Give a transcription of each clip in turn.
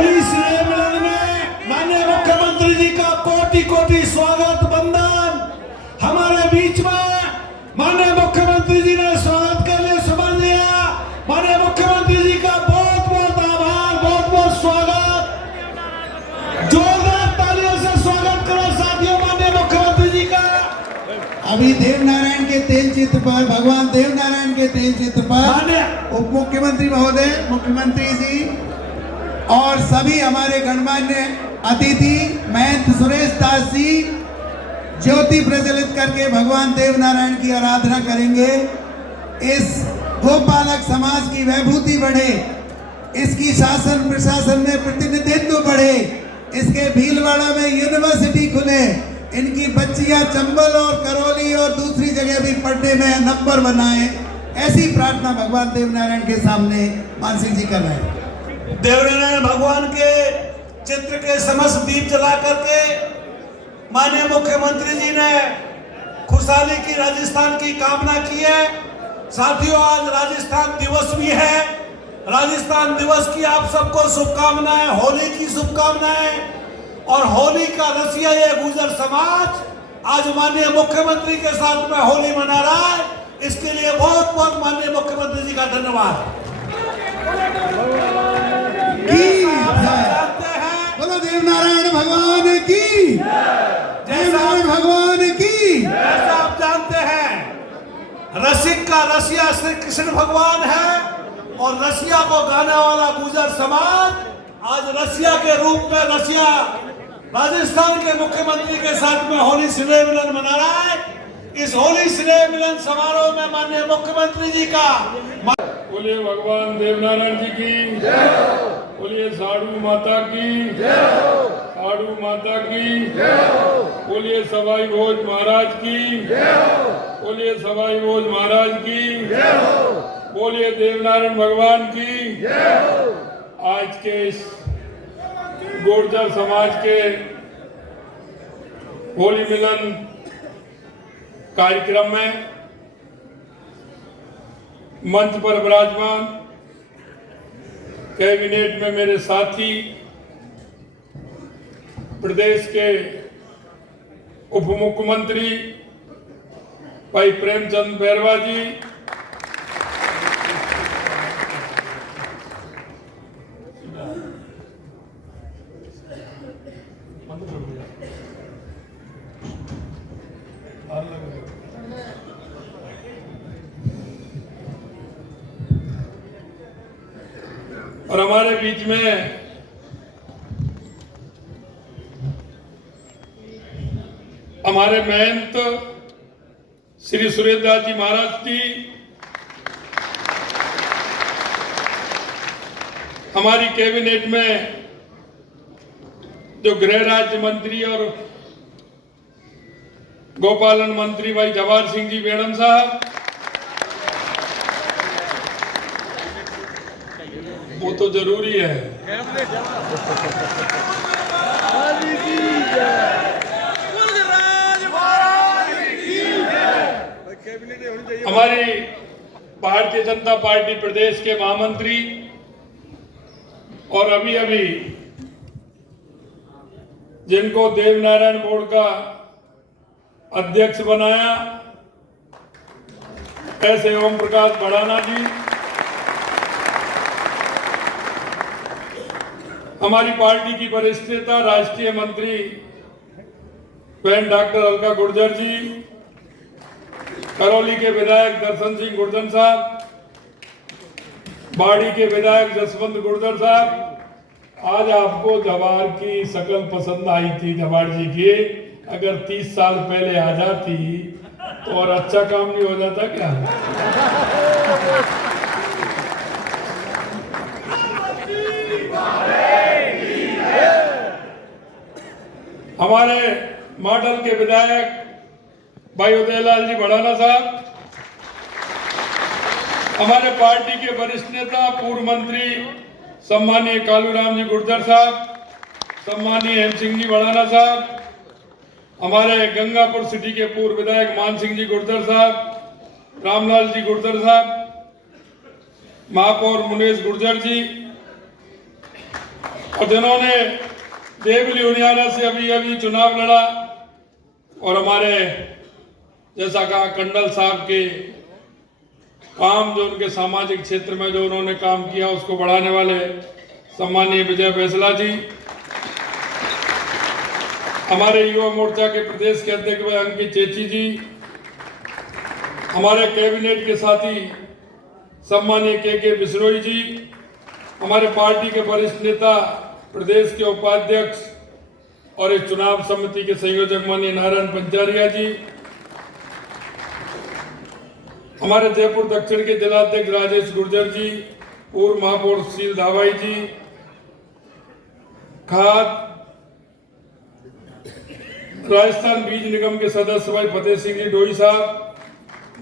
होली स्नेह मिलन में माननीय मुख्यमंत्री जी का कोटि कोटि स्वागत वंदन। हमारे बीच में माननीय मुख्यमंत्री जी ने स्वागत के लिए समझ लिया। माननीय मुख्यमंत्री जी का बहुत बहुत आभार, बहुत बहुत स्वागत। जोरदार तालियों से स्वागत करो साथियों माननीय मुख्यमंत्री जी का। अभी देवनारायण के तेल चित्र पर, भगवान देवनारायण के तेल चित्र पर उप मुख्यमंत्री महोदय, मुख्यमंत्री जी और सभी हमारे गणमान्य अतिथि महंत सुरेश दास जी ज्योति प्रज्वलित करके भगवान देवनारायण की आराधना करेंगे। इस गोपालक समाज की वैभूति बढ़े, इसकी शासन प्रशासन में प्रतिनिधित्व बढ़े, इसके भीलवाड़ा में यूनिवर्सिटी खुले, इनकी बच्चियां चंबल और करौली और दूसरी जगह भी पढ़ने में नंबर बनाए, ऐसी प्रार्थना भगवान देवनारायण के सामने मान सिंह जी कर रहे हैं। देवनारायण भगवान के चित्र के समस्त दीप जला करके माननीय मुख्यमंत्री जी ने खुशहाली की राजस्थान की कामना की है। साथियों, आज राजस्थान दिवस भी है। राजस्थान दिवस की आप सबको शुभकामनाएं, होली की शुभकामनाएं। और होली का रसिया ये गुर्जर समाज आज माननीय मुख्यमंत्री के साथ में होली मना रहा है। इसके लिए बहुत बहुत माननीय मुख्यमंत्री जी का धन्यवाद। बोलो देवनारायण भगवान की, देवनारायण भगवान की। जैसा आप जानते हैं, रसिक का रसिया श्री कृष्ण भगवान है और रसिया को गाने वाला गुर्जर समाज आज रसिया के रूप में रसिया राजस्थान के मुख्यमंत्री के साथ में होली स्नेह मिलन मना रहा है। इस होली स्नेह मिलन समारोह में माननीय मुख्यमंत्री जी का बोलिए भगवान देवनारायण जी की, बोलिए साधु माता की, साधु माता की, बोलिए सवाई भोज महाराज की, बोलिए सवाई भोज महाराज की, बोलिए देवनारायण भगवान की। आज के इस गुर्जर समाज के होली मिलन कार्यक्रम में मंच पर विराजमान कैबिनेट में मेरे साथी, प्रदेश के उप मुख्यमंत्री भाई प्रेमचंद बैरवा जी, और हमारे बीच में हमारे महंत श्री सुरेश दास जी महाराज की, हमारी कैबिनेट में जो गृह राज्य मंत्री और गोपालन मंत्री भाई जवाहर सिंह जी मैडम साहब, वो तो जरूरी है। हमारी भारतीय जनता पार्टी प्रदेश के महामंत्री और अभी अभी जिनको देवनारायण बोर्ड का अध्यक्ष बनाया, ऐसे ओम प्रकाश भड़ाना जी, हमारी पार्टी की वरिष्ठ नेता राष्ट्रीय मंत्री बहन डॉक्टर अलका गुर्जर जी, करौली के विधायक दर्शन सिंह गुर्जर साहब, बाड़ी के विधायक जसवंत गुर्जर साहब। आज आपको जवाहर की शक्ल पसंद आई थी, जवाहर जी की। अगर 30 साल पहले आ जाती तो और अच्छा काम नहीं हो जाता क्या? हमारे मॉडल के विधायक भाई उदयलाल जी भड़ाना साहब, हमारे पार्टी के वरिष्ठ नेता पूर्व मंत्री सम्मानीय कालूराम जी गुर्जर साहब, सम्मानीय हेम सिंह जी भड़ाना साहब, हमारे गंगापुर सिटी के पूर्व विधायक मान सिंह जी गुर्जर साहब, रामलाल जी गुर्जर साहब, महापौर मुनेश गुर्जर जी, और जिन्होंने देवली हरियाणा से अभी अभी चुनाव लड़ा और हमारे जैसा कहा कंडल साहब के काम जो उनके सामाजिक क्षेत्र में जो उन्होंने काम किया उसको बढ़ाने वाले सम्मानीय विजय बैसला जी, हमारे युवा मोर्चा के प्रदेश के अध्यक्ष भाई अंकित चेची जी, हमारे कैबिनेट के साथी सम्मानीय के बिश्नोई जी, हमारे पार्टी के वरिष्ठ नेता प्रदेश के उपाध्यक्ष और इस चुनाव समिति के संयोजक माननीय नारायण पंचारिया जी, हमारे जयपुर दक्षिण के जिलाध्यक्ष राजेश गुर्जर जी, पूर्व महापौर सुशील धावाई जी, खाद राजस्थान बीज निगम के सदस्य भाई फतेह सिंह जी डोई साहब,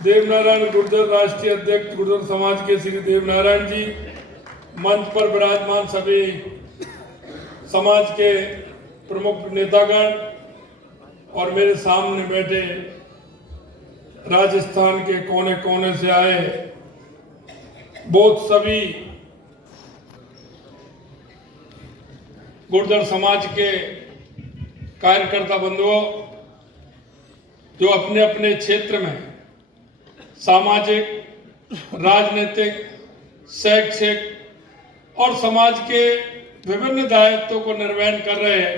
देवनारायण गुर्जर राष्ट्रीय अध्यक्ष गुर्जर समाज के श्री देवनारायण जी, मंच पर विराजमान सभी समाज के प्रमुख नेतागण और मेरे सामने बैठे राजस्थान के कोने कोने से आए बहुत सभी गुर्जर समाज के कार्यकर्ता बंधुओं जो अपने अपने क्षेत्र में सामाजिक, राजनीतिक, शैक्षिक और समाज के विभिन्न दायित्वों को निर्वहन कर रहे हैं,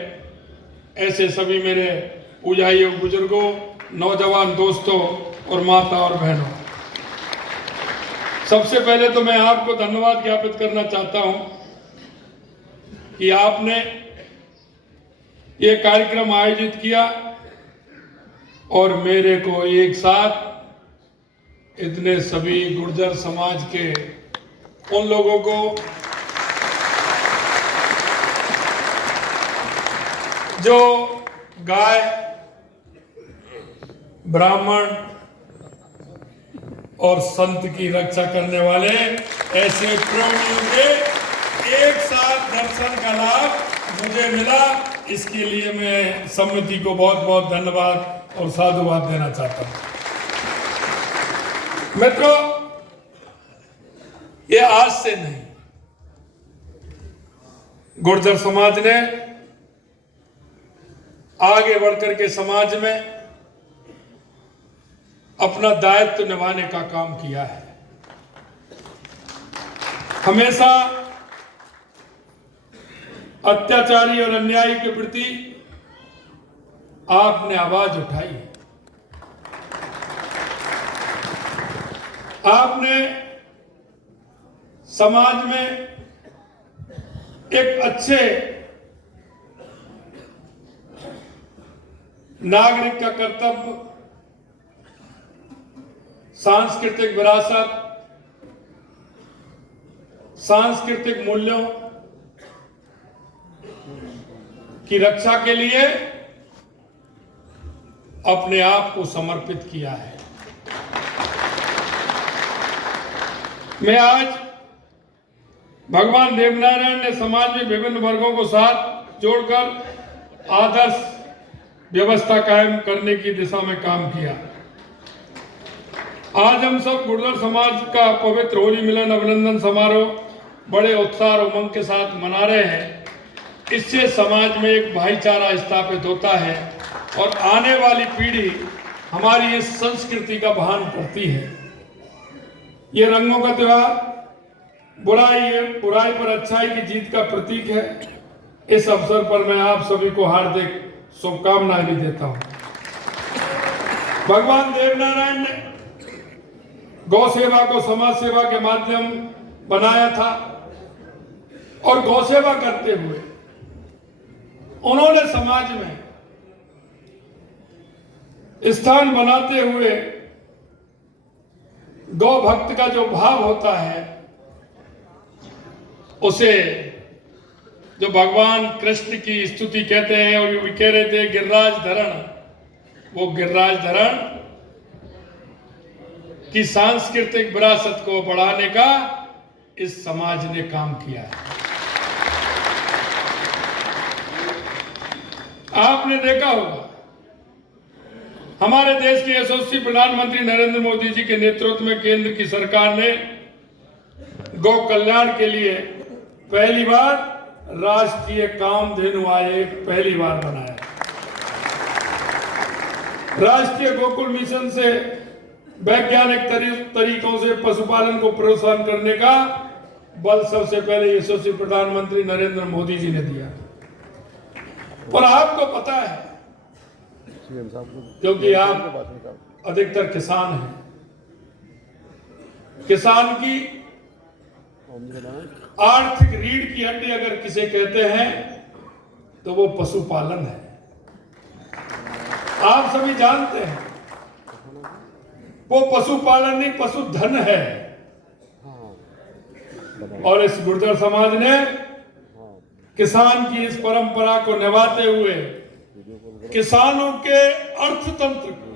ऐसे सभी मेरे पूजाइयों, बुजुर्गों, नौजवान दोस्तों और माता और बहनों, सबसे पहले तो मैं आपको धन्यवाद ज्ञापित करना चाहता हूं कि आपने ये कार्यक्रम आयोजित किया और मेरे को एक साथ इतने सभी गुर्जर समाज के उन लोगों को जो गाय, ब्राह्मण और संत की रक्षा करने वाले ऐसे प्राणियों के एक साथ दर्शन का लाभ मुझे मिला, इसके लिए मैं समिति को बहुत बहुत धन्यवाद और साधुवाद देना चाहता हूं। मित्रों, ये आज से नहीं, गुर्जर समाज ने आगे बढ़कर के समाज में अपना दायित्व निभाने का काम किया है। हमेशा अत्याचारी और अन्यायी के प्रति आपने आवाज उठाई। आपने समाज में एक अच्छे नागरिक का कर्तव्य, सांस्कृतिक विरासत, सांस्कृतिक मूल्यों की रक्षा के लिए अपने आप को समर्पित किया है। मैं आज भगवान देवनारायण ने समाज में विभिन्न वर्गों को साथ जोड़कर आदर्श व्यवस्था कायम करने की दिशा में काम किया। आज हम सब गुर्जर समाज का पवित्र होली मिलन अभिनंदन समारोह बड़े उत्साह और उमंग के साथ मना रहे हैं। इससे समाज में एक भाईचारा स्थापित होता है और आने वाली पीढ़ी हमारी इस संस्कृति का भान करती है। ये रंगों का त्योहार बुराई पर अच्छाई की जीत का प्रतीक है। इस अवसर पर मैं आप सभी को हार्दिक शुभकामनाएं भी देता हूं। भगवान देवनारायण ने गौ सेवा को समाज सेवा के माध्यम बनाया था और गौ सेवा करते हुए उन्होंने समाज में स्थान बनाते हुए गौ भक्त का जो भाव होता है उसे जो भगवान कृष्ण की स्तुति कहते हैं और वो कह रहे थे गिरिराज धरण, वो गिरिराज धरण की सांस्कृतिक विरासत को बढ़ाने का इस समाज ने काम किया है। आपने देखा होगा हमारे देश के यशस्वी प्रधानमंत्री नरेंद्र मोदी जी के नेतृत्व में केंद्र की सरकार ने गौ कल्याण के लिए पहली बार राष्ट्रीय कामधेनु आयोग पहली बार बनाया। राष्ट्रीय गोकुल मिशन से वैज्ञानिक तरीकों से पशुपालन को प्रोत्साहन करने का बल सबसे पहले यशस्वी प्रधानमंत्री नरेंद्र मोदी जी ने दिया। और आपको पता है, क्योंकि आप अधिकतर किसान हैं, किसान की आर्थिक रीढ़ की हड्डी अगर किसे कहते हैं तो वो पशुपालन है। आप सभी जानते हैं वो पशुपालन नहीं, पशुधन है। और इस गुर्जर समाज ने किसान की इस परंपरा को निभाते हुए किसानों के अर्थतंत्र को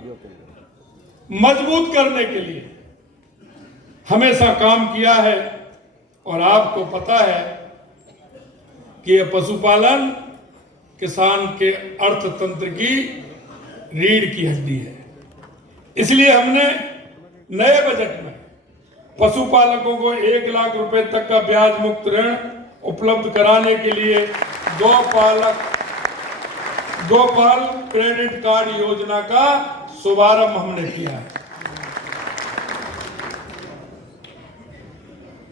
मजबूत करने के लिए हमेशा काम किया है। और आपको पता है कि यह पशुपालन किसान के अर्थतंत्र की रीढ़ की हड्डी है। इसलिए हमने नए बजट में पशुपालकों को 1 लाख रुपए तक का ब्याज मुक्त ऋण उपलब्ध कराने के लिए गोपाल क्रेडिट कार्ड योजना का शुभारंभ हमने किया है।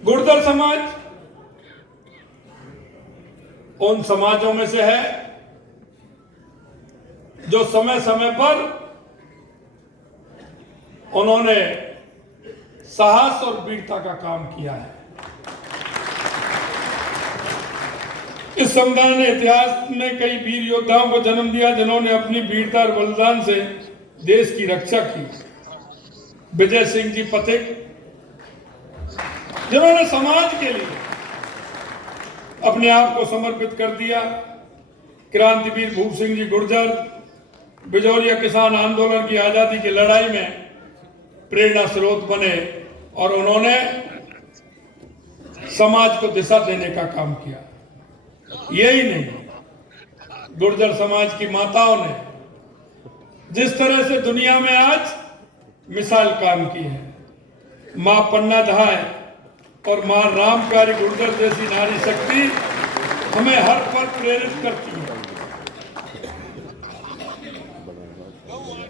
गुर्जर समाज उन समाजों में से है जो समय समय पर उन्होंने साहस और वीरता का काम किया है। इस समुदाय ने इतिहास में कई वीर योद्धाओं को जन्म दिया जिन्होंने अपनी वीरता और बलिदान से देश की रक्षा की। विजय सिंह जी पथिक, जिन्होंने समाज के लिए अपने आप को समर्पित कर दिया। क्रांतिवीर भूप सिंह जी गुर्जर बिजौलिया किसान आंदोलन की आजादी की लड़ाई में प्रेरणा स्रोत बने और उन्होंने समाज को दिशा देने का काम किया। यही नहीं, गुर्जर समाज की माताओं ने जिस तरह से दुनिया में आज मिसाल काम की है, मां पन्ना धाय और मां रामप्यारी गुर्जर जैसी नारी शक्ति हमें हर पल प्रेरित करती है।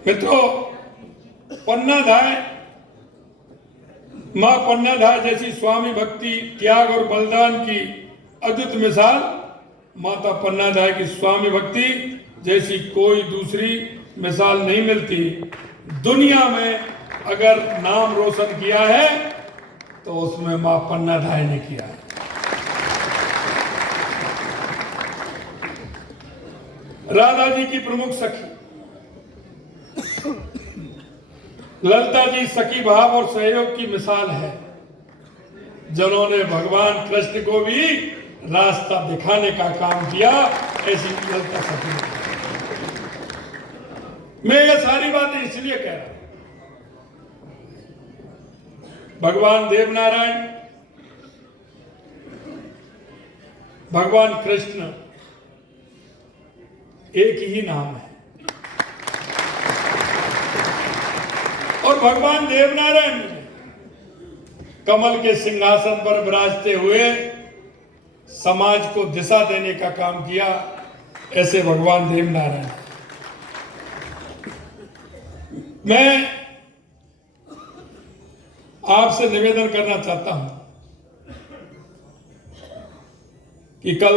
मित्रों, मां पन्ना धाय जैसी स्वामी भक्ति, त्याग और बलिदान की अद्भुत मिसाल माता पन्ना धाय की स्वामी भक्ति जैसी कोई दूसरी मिसाल नहीं मिलती। दुनिया में अगर नाम रोशन किया है तो उसमें मां पन्ना धाय ने किया है। राधा जी की प्रमुख सखी ललिता जी सखी भाव और सहयोग की मिसाल है, जिन्होंने भगवान कृष्ण को भी रास्ता दिखाने का काम किया। ऐसी ललिता सखी, मैं ये सारी बातें इसलिए कह रहा हूं, भगवान देवनारायण, भगवान कृष्ण एक ही नाम है। और भगवान देवनारायण ने कमल के सिंहासन पर विराजते हुए समाज को दिशा देने का काम किया। ऐसे भगवान देवनारायण। मैं आपसे निवेदन करना चाहता हूं कि कल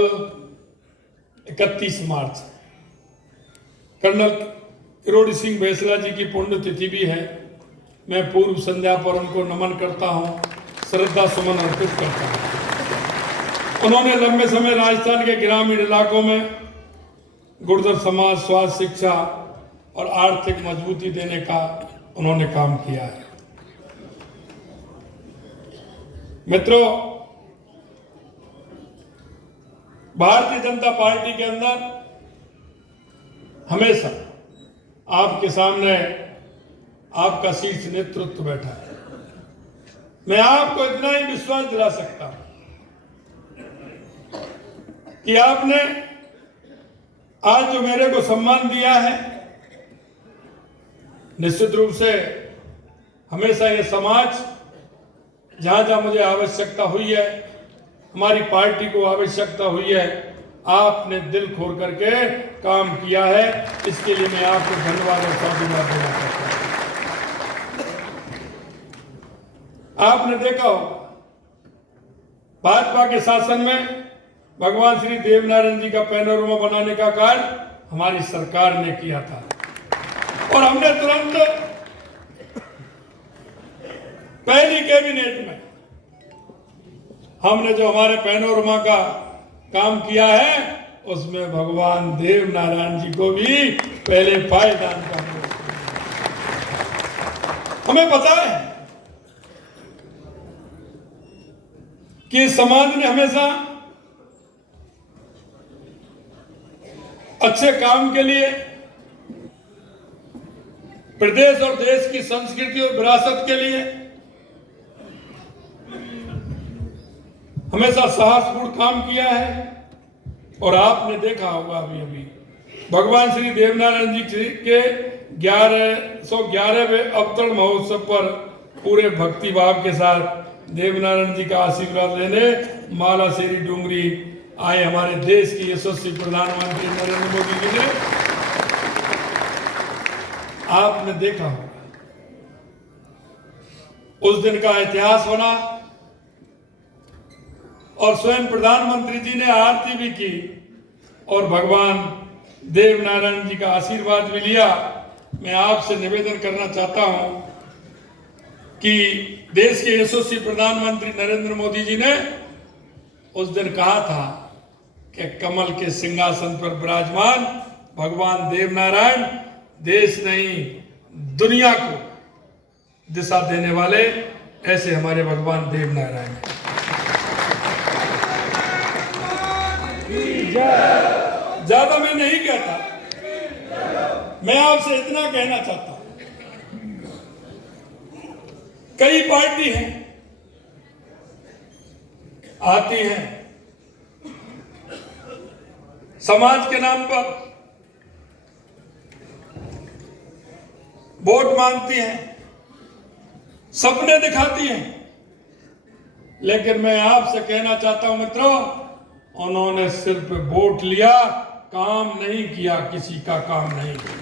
31 मार्च कर्नल किरोड़ी सिंह बैसला जी की पुण्यतिथि भी है। मैं पूर्व संध्या पर उनको नमन करता हूं, श्रद्धा सुमन अर्पित करता हूं। उन्होंने लंबे समय राजस्थान के ग्रामीण इलाकों में गुर्जर समाज, स्वास्थ्य, शिक्षा और आर्थिक मजबूती देने का उन्होंने काम किया है। मित्रों, भारतीय जनता पार्टी के अंदर हमेशा आपके सामने आपका शीर्ष नेतृत्व बैठा है। मैं आपको इतना ही विश्वास दिला सकता हूं कि आपने आज जो मेरे को सम्मान दिया है, निश्चित रूप से हमेशा ये समाज जहां जहां मुझे आवश्यकता हुई है, हमारी पार्टी को आवश्यकता हुई है, आपने दिल खोल करके काम किया है। इसके लिए मैं आपको धन्यवाद और साधुवाद देना चाहता हूं। आपने देखा हो भाजपा के शासन में भगवान श्री देवनारायण जी का पैनोरमा बनाने का कार्य हमारी सरकार ने किया था और हमने तुरंत पहली कैबिनेट में हमने जो हमारे पैनोरमा का काम किया है उसमें भगवान देवनारायण जी को भी पहले पायदान करना। हमें पता है कि समाज ने हमेशा अच्छे काम के लिए प्रदेश और देश की संस्कृति और विरासत के लिए हमेशा साहसपूर्ण काम किया है। और आपने देखा होगा अभी भगवान श्री देवनारायण जी के 1111वें अवतरण महोत्सव पर पूरे भक्ति भाव के साथ देवनारायण जी का आशीर्वाद लेने माला शेरी डूंगरी आए हमारे देश के यशस्वी प्रधानमंत्री नरेंद्र मोदी जी ने। आपने देखा होगा उस दिन का इतिहास बना और स्वयं प्रधानमंत्री जी ने आरती भी की और भगवान देवनारायण जी का आशीर्वाद भी लिया। मैं आपसे निवेदन करना चाहता हूं कि देश के यशस्वी प्रधानमंत्री नरेंद्र मोदी जी ने उस दिन कहा था कि कमल के सिंहासन पर विराजमान भगवान देवनारायण देश नहीं दुनिया को दिशा देने वाले ऐसे हमारे भगवान देवनारायण हैं। ज्यादा मैं नहीं कहता, मैं आपसे इतना कहना चाहता हूं, कई पार्टी हैं आती हैं समाज के नाम पर वोट मांगती हैं, सपने दिखाती हैं, लेकिन मैं आपसे कहना चाहता हूं मित्रों, उन्होंने सिर्फ वोट लिया, काम नहीं किया, किसी का काम नहीं किया।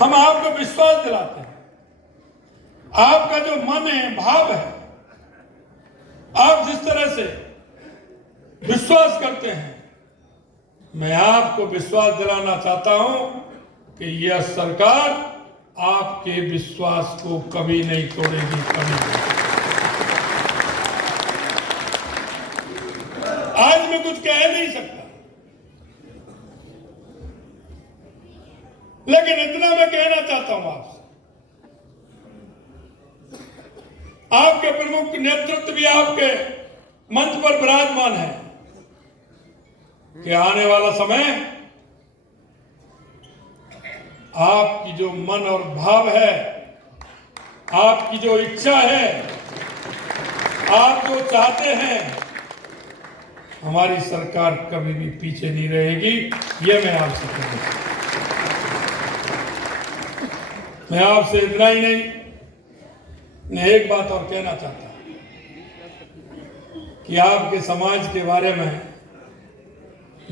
हम आपको विश्वास दिलाते हैं, आपका जो मन है, भाव है, आप जिस तरह से विश्वास करते हैं, मैं आपको विश्वास दिलाना चाहता हूं कि यह सरकार आपके विश्वास को कभी नहीं तोड़ेगी, कभी नहीं। आज मैं कुछ कह नहीं सकता, लेकिन इतना मैं कहना चाहता हूं आपसे, आपके प्रमुख नेतृत्व भी आपके मंच पर विराजमान है कि आने वाला समय आपकी जो मन और भाव है, आपकी जो इच्छा है, आप जो चाहते हैं, हमारी सरकार कभी भी पीछे नहीं रहेगी। यह मैं आपसे कहूंगा। मैं आपसे इतना ही नहीं, मैं एक बात और कहना चाहता हूं कि आपके समाज के बारे में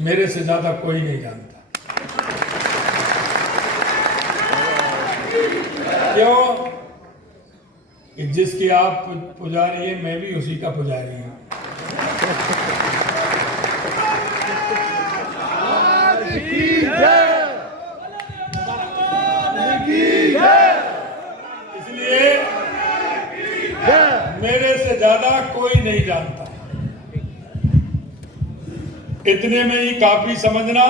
मेरे से ज्यादा कोई नहीं जानता। क्यों? कि जिसकी आप पुजारी हैं, मैं भी उसी का पुजारी हूं। इसलिए मेरे से ज्यादा कोई नहीं जानता। इतने में ही काफी समझना।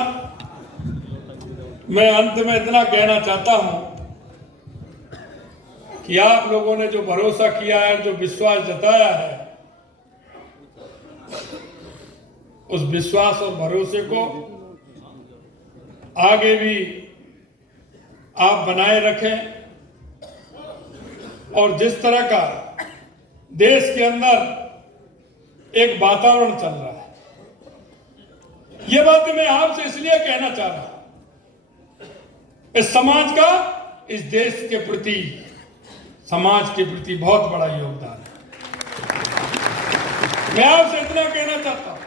मैं अंत में इतना कहना चाहता हूं कि आप लोगों ने जो भरोसा किया है, जो विश्वास जताया है, उस विश्वास और भरोसे को आगे भी आप बनाए रखें। और जिस तरह का देश के अंदर एक वातावरण चल रहा है, ये बात मैं आपसे इसलिए कहना चाह रहा हूं, इस समाज का इस देश के प्रति, समाज के प्रति बहुत बड़ा योगदान है। मैं आपसे इतना कहना चाहता हूं,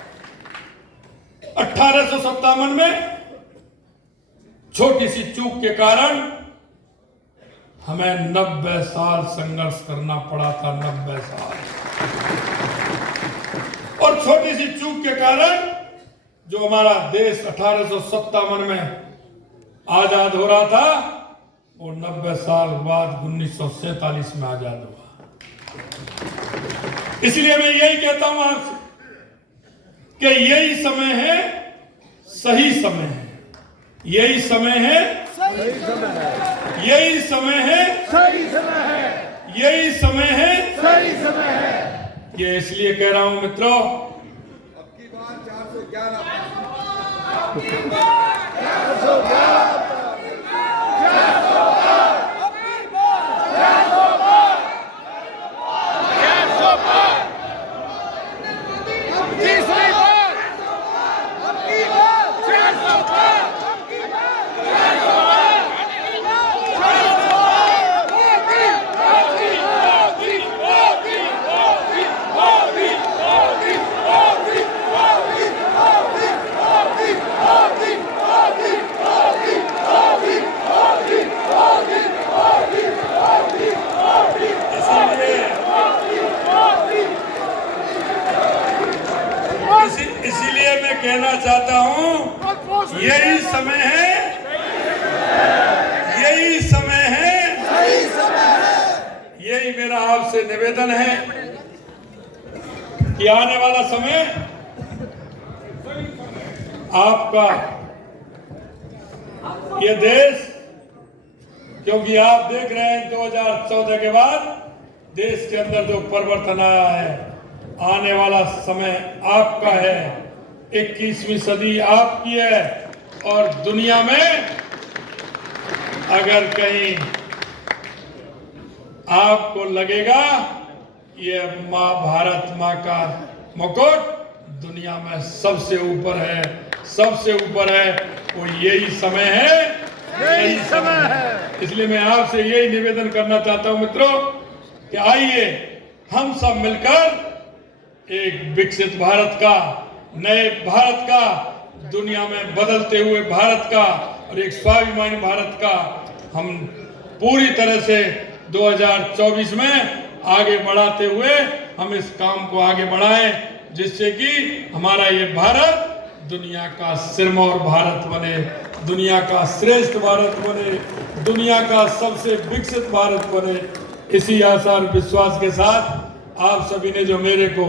1857 में छोटी सी चूक के कारण हमें 90 साल संघर्ष करना पड़ा था, 90 साल। और छोटी सी चूक के कारण जो हमारा देश 1857 में आजाद हो रहा था, वो 90 साल बाद 1947 में आजाद हुआ। इसलिए मैं यही कहता हूं आपसे कि यही समय है, सही समय है, यही समय है, यही समय है, यही समय है, यही समय है, सही समय है। ये इसलिए कह रहा हूं मित्रों, अबकी बार 411 इसीलिए मैं कहना चाहता हूं, यही समय है, यही समय है, यही मेरा आपसे निवेदन है कि आने वाला समय आपका, ये देश, क्योंकि आप देख रहे हैं 2014 के बाद देश के अंदर जो परिवर्तन आया है, आने वाला समय आपका है, 21वीं सदी आपकी है। और दुनिया में अगर कहीं आपको लगेगा ये माँ भारत माँ का मुकुट दुनिया में सबसे ऊपर है, सबसे ऊपर है, वो यही समय है, यही समय है। इसलिए मैं आपसे यही निवेदन करना चाहता हूं मित्रों कि आइए हम सब मिलकर एक विकसित भारत का, नए भारत का, दुनिया में बदलते हुए भारत का और एक स्वाभिमानी भारत का हम पूरी तरह से 2024 में आगे बढ़ाते हुए हम इस काम को आगे बढ़ाएं, जिससे कि हमारा ये भारत दुनिया का सिरमौर भारत बने, दुनिया का श्रेष्ठ भारत बने, दुनिया का सबसे विकसित भारत बने। इसी आशा और विश्वास के साथ आप सभी ने जो मेरे को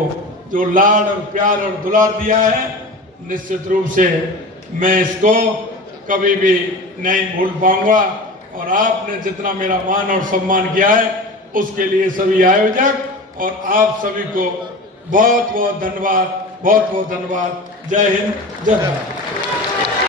जो लाड और प्यार और दुलार दिया है, निश्चित रूप से मैं इसको कभी भी नहीं भूल पाऊंगा। और आपने जितना मेरा मान और सम्मान किया है उसके लिए सभी आयोजक और आप सभी को बहुत बहुत धन्यवाद, बहुत बहुत धन्यवाद। जय हिंद, जय भारत।